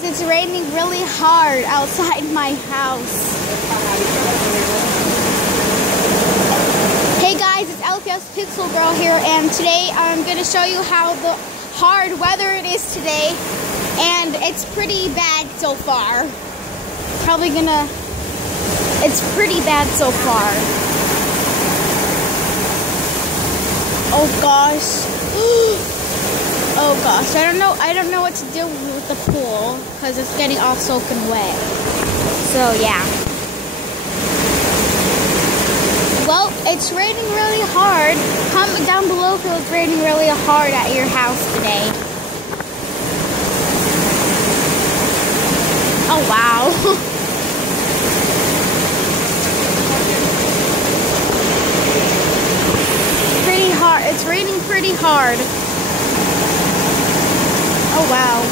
It's raining really hard outside my house. Hey guys, it's LPS Pixel Girl here, and today I'm going to show you how the hard weather it is today, and it's pretty bad so far. It's pretty bad so far. Oh gosh. Oh gosh, I don't know what to do with the pool because it's getting all soaking wet. So yeah. Well, it's raining really hard. Comment down below if it's raining really hard at your house today. Oh wow. Pretty hard. It's raining pretty hard. Oh wow.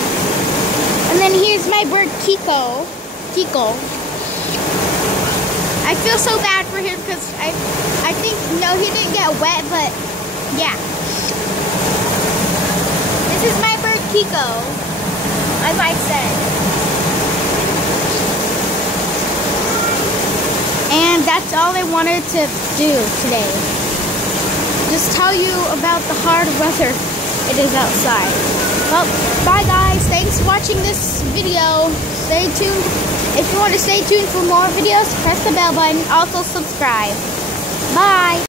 And then here's my bird Kiko. I feel so bad for him because I think, no, he didn't get wet, but yeah. This is my bird Kiko, as I said. And that's all I wanted to do today. Just tell you about the hard weather it is outside. Well, bye guys. Thanks for watching this video. Stay tuned. If you want to stay tuned for more videos, press the bell button. Also subscribe. Bye.